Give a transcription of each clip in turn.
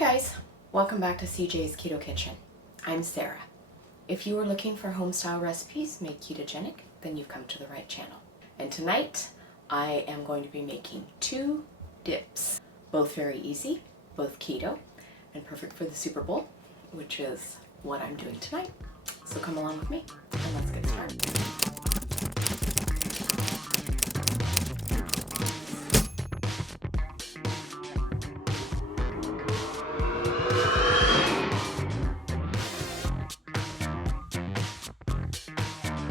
guys, welcome back to CJ's Keto Kitchen. I'm Sarah. If you are looking for home-style recipes made ketogenic, then you've come to the right channel. And tonight, I am going to be making 2 dips, both very easy, both keto, and perfect for the Super Bowl, which is what I'm doing tonight. So come along with me, and let's get started.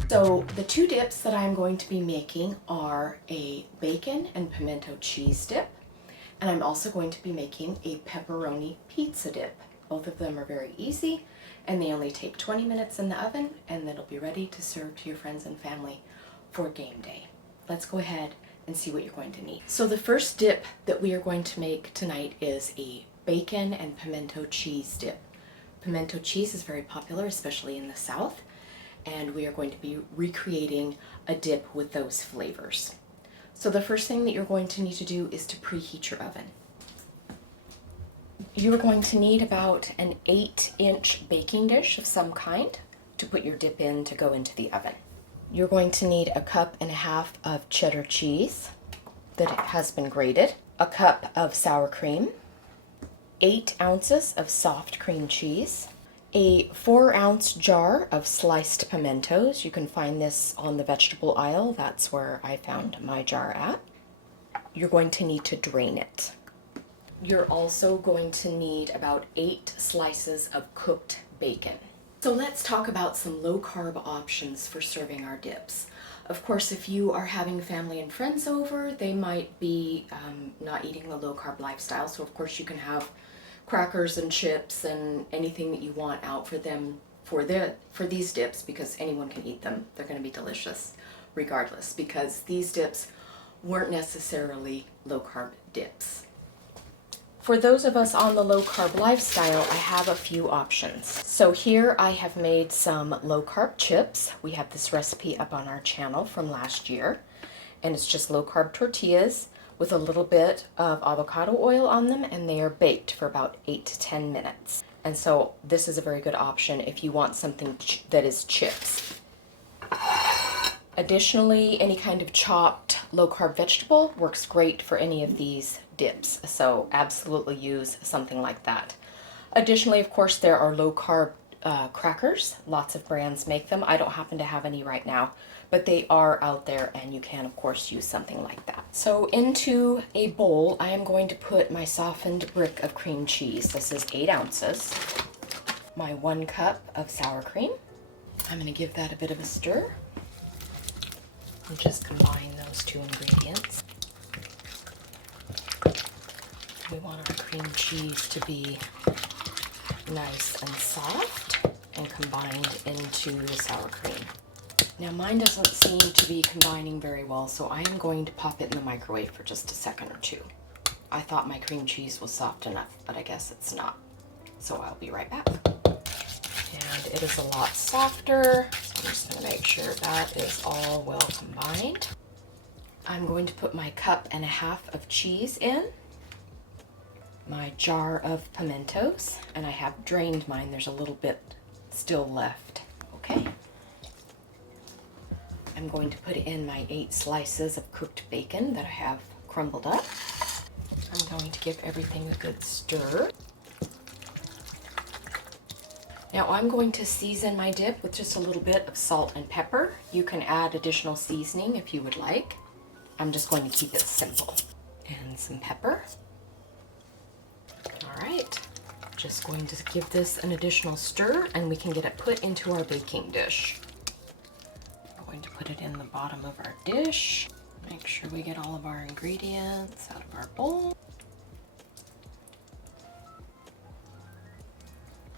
So the 2 dips that I'm going to be making are a bacon and pimento cheese dip, and I'm also going to be making a pepperoni pizza dip. Both of them are very easy, and they only take 20 minutes in the oven, and then it'll be ready to serve to your friends and family for game day. Let's go ahead and see what you're going to need. So the first dip that we are going to make tonight is a bacon and pimento cheese dip. Pimento cheese is very popular, especially in the South, and we are going to be recreating a dip with those flavors. So the first thing that you're going to need to do is to preheat your oven. You're going to need about an 8-inch baking dish of some kind to put your dip in to go into the oven. You're going to need a 1.5 cups of cheddar cheese that has been grated, a cup of sour cream, 8 ounces of soft cream cheese, a 4-ounce jar of sliced pimentos. You can find this on the vegetable aisle. That's where I found my jar at. You're going to need to drain it. You're also going to need about 8 slices of cooked bacon. So let's talk about some low-carb options for serving our dips. Of course, if you are having family and friends over, they might be not eating the low-carb lifestyle. So of course you can have crackers and chips and anything that you want out for them for these dips, because anyone can eat them. They're going to be delicious regardless, because these dips weren't necessarily low-carb dips. For those of us on the low-carb lifestyle, I have a few options. So here I have made some low-carb chips. We have this recipe up on our channel from last year, and it's just low-carb tortillas with a little bit of avocado oil on them, and they are baked for about 8 to 10 minutes. And so this is a very good option if you want something that is chips. Additionally, any kind of chopped low-carb vegetable works great for any of these dips, so absolutely use something like that. Additionally, of course, there are low-carb crackers. Lots of brands make them. I don't happen to have any right now, but they are out there, and you can, of course, use something like that. So into a bowl, I am going to put my softened brick of cream cheese. This is 8 ounces. My 1 cup of sour cream. I'm going to give that a bit of a stir. And just combine those 2 ingredients. We want our cream cheese to be nice and soft and combined into the sour cream. Now mine doesn't seem to be combining very well, so I am going to pop it in the microwave for just a second or 2. I thought my cream cheese was soft enough, but I guess it's not. So I'll be right back. And it is a lot softer, so I'm just going to make sure that is all well combined. I'm going to put my 1.5 cups of cheese in, my jar of pimentos, and I have drained mine. There's a little bit still left. Okay. I'm going to put in my 8 slices of cooked bacon that I have crumbled up. I'm going to give everything a good stir. Now I'm going to season my dip with just a little bit of salt and pepper. You can add additional seasoning if you would like. I'm just going to keep it simple. And some pepper. All right, just going to give this an additional stir, and we can get it put into our baking dish. We're going to put it in the bottom of our dish. Make sure we get all of our ingredients out of our bowl.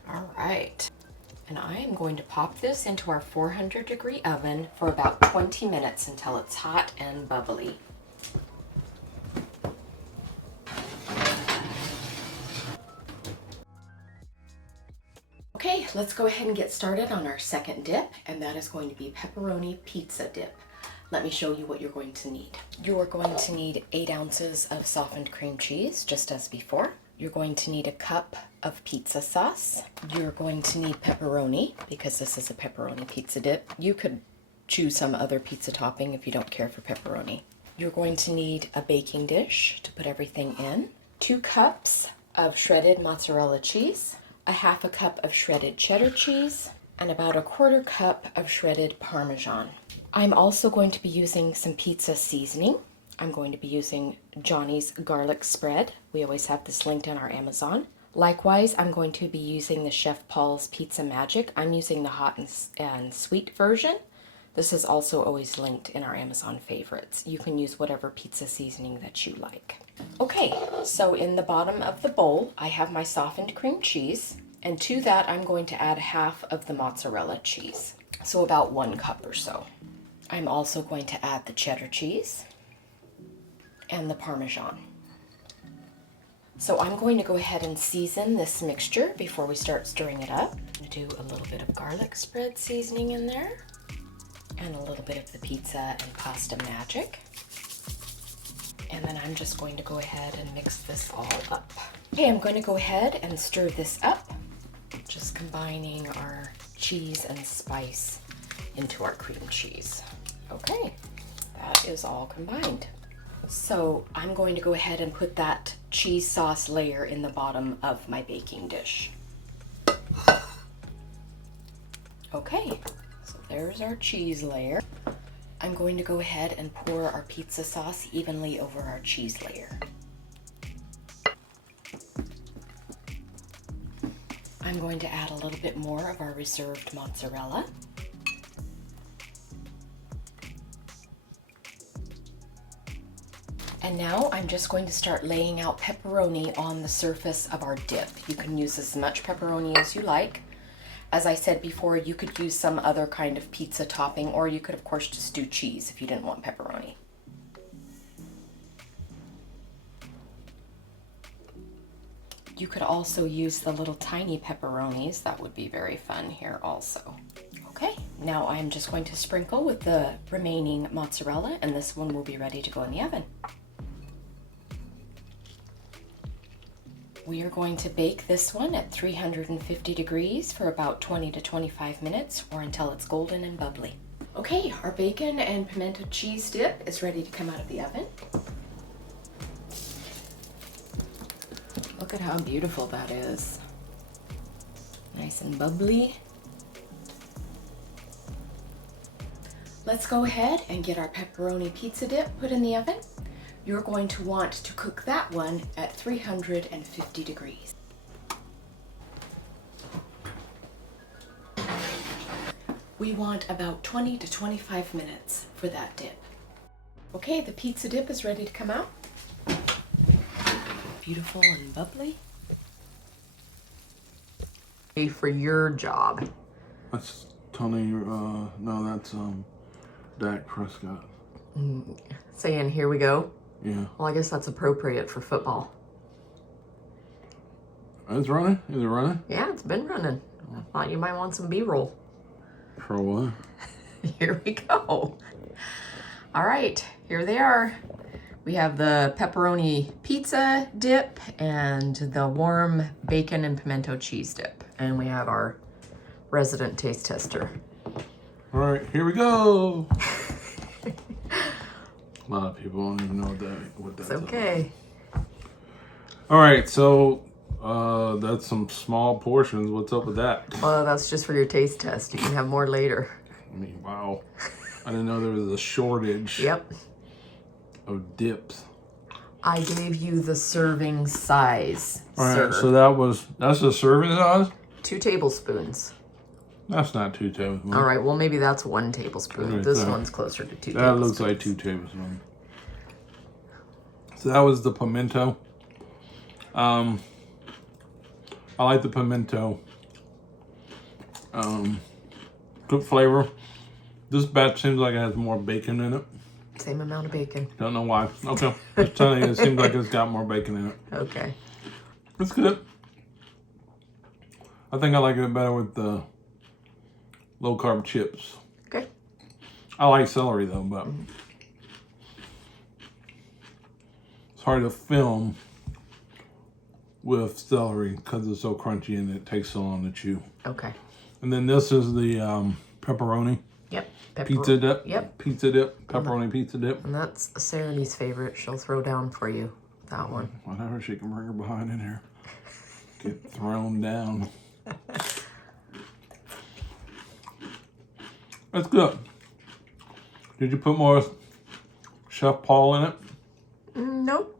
All right, and I am going to pop this into our 400-degree oven for about 20 minutes until it's hot and bubbly. Okay, let's go ahead and get started on our second dip, and that is going to be pepperoni pizza dip. Let me show you what you're going to need. You are going to need 8 ounces of softened cream cheese, just as before. You're going to need a cup of pizza sauce. You're going to need pepperoni because this is a pepperoni pizza dip. You could choose some other pizza topping if you don't care for pepperoni. You're going to need a baking dish to put everything in, 2 cups of shredded mozzarella cheese, a half a cup of shredded cheddar cheese, and about a 1/4 cup of shredded Parmesan. I'm also going to be using some pizza seasoning. I'm going to be using Johnny's garlic spread. We always have this linked on our Amazon. Likewise, I'm going to be using the Chef Paul's Pizza Magic. I'm using the hot and sweet version. This is also always linked in our Amazon favorites. You can use whatever pizza seasoning that you like. Okay, so in the bottom of the bowl, I have my softened cream cheese, and to that I'm going to add half of the mozzarella cheese, so about 1 cup or so. I'm also going to add the cheddar cheese and the Parmesan. So I'm going to go ahead and season this mixture before we start stirring it up. I'm going to do a little bit of garlic spread seasoning in there, and a little bit of the pizza and pasta magic. And then I'm just going to go ahead and mix this all up. Okay, I'm going to go ahead and stir this up, just combining our cheese and spice into our cream cheese. Okay, that is all combined. So I'm going to go ahead and put that cheese sauce layer in the bottom of my baking dish. Okay, so there's our cheese layer. I'm going to go ahead and pour our pizza sauce evenly over our cheese layer. I'm going to add a little bit more of our reserved mozzarella. And now I'm just going to start laying out pepperoni on the surface of our dip. You can use as much pepperoni as you like. As I said before, you could use some other kind of pizza topping, or you could of course just do cheese if you didn't want pepperoni. You could also use the little tiny pepperonis. That would be very fun here also. Okay, now I'm just going to sprinkle with the remaining mozzarella, and this one will be ready to go in the oven. We are going to bake this one at 350 degrees for about 20 to 25 minutes, or until it's golden and bubbly. Okay, our bacon and pimento cheese dip is ready to come out of the oven. Look at how beautiful that is. Nice and bubbly. Let's go ahead and get our pepperoni pizza dip put in the oven. You're going to want to cook that one at 350 degrees. We want about 20 to 25 minutes for that dip. Okay, the pizza dip is ready to come out. Beautiful and bubbly. For your job. That's Tony, no, that's Dak Prescott. Saying, here we go. Yeah. Well, I guess that's appropriate for football. It's running? Is it running? Yeah, it's been running. I thought you might want some B-roll. For what? Here we go. All right, here they are. We have the pepperoni pizza dip and the warm bacon and pimento cheese dip. And we have our resident taste tester. All right, here we go. A lot of people don't even know what that's It's okay. All right, so that's some small portions. What's up with that? Well, that's just for your taste test. You can have more later. I mean, wow. I didn't know there was a shortage Yep. of dips. I gave you the serving size. All right, sir. so that's the serving size? 2 tablespoons. That's not 2 tablespoons. All right, well, maybe that's 1 tablespoon. Right This there. one's closer to 2 That tablespoons. looks like 2 tablespoons. So that was the pimento. I like the pimento. Good flavor. This batch seems like it has more bacon in it. Same amount of bacon. Don't know why. Okay. Just telling you, it seems like it's got more bacon in it. Okay. It's good. I think I like it better with the low carb chips. Okay. I like celery though, but it's hard to film with celery because it's so crunchy and it takes so long to chew. Okay. And then this is the pepperoni. Yep. Pizza dip. Yep. Pizza dip. Pepperoni pizza dip. And that's Sarah's favorite. She'll throw down for you. That one. Whatever she can bring her behind in here. Get thrown down. That's good. Did you put more Chef Paul in it? Nope.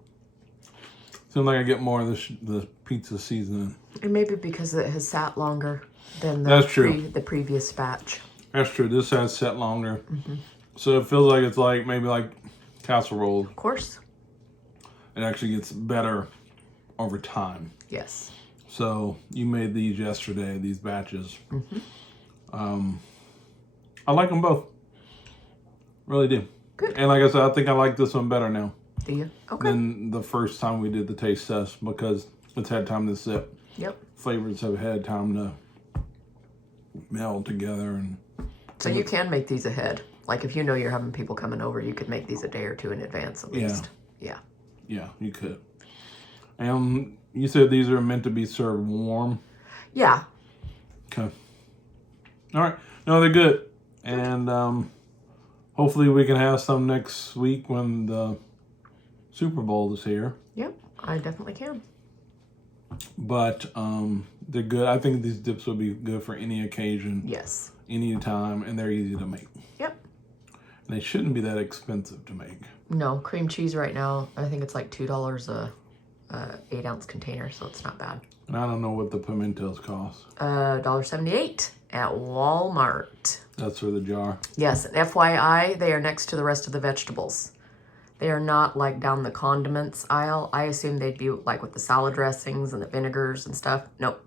Seems like I get more of the pizza seasoning. And maybe because it has sat longer than That's true. The previous batch. That's true. This has set longer. So it feels like it's like maybe like casserole. Of course. It actually gets better over time. Yes. So you made these yesterday, these batches. I like them both. Really do. Good. And like I said, I think I like this one better now Do you? Okay. than the first time we did the taste test because it's had time to sit. Yep. Flavors have had time to meld together. And So you can make these ahead. Like if you know you're having people coming over, you could make these a day or two in advance at least. Yeah. yeah, you could. And you said these are meant to be served warm. Yeah. Okay. All right. No, they're good. And hopefully we can have some next week when the Super Bowl is here. Yep. I definitely can. But they're good. I think these dips will be good for any occasion, Yes. any time, and they're easy to make. Yep. And they shouldn't be that expensive to make. No, cream cheese right now, I think it's like $2 a 8-ounce container, so it's not bad. And I don't know what the pimentos cost. $1.78 at Walmart. That's for the jar. Yes, and FYI, they are next to the rest of the vegetables. They are not like down the condiments aisle. I assume they'd be like with the salad dressings and the vinegars and stuff. Nope,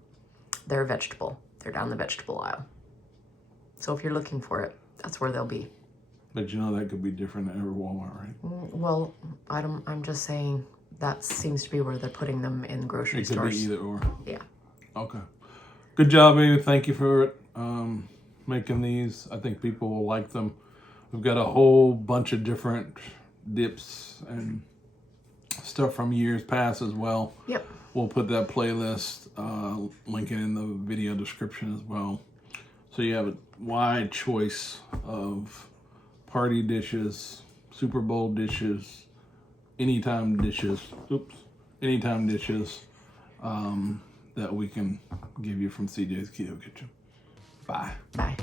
they're a vegetable. They're down the vegetable aisle. So if you're looking for it, that's where they'll be. But you know that could be different at every Walmart, right? Well, I'm just saying that seems to be where they're putting them in grocery It could stores. be either or. Yeah. Okay. Good job, baby. Thank you for making these. I think people will like them. We've got a whole bunch of different dips and stuff from years past as well. Yep. We'll put that playlist, link it in the video description as well. So you have a wide choice of party dishes, Super Bowl dishes, anytime dishes, that we can give you from CJ's Keto Kitchen. Bye. Bye.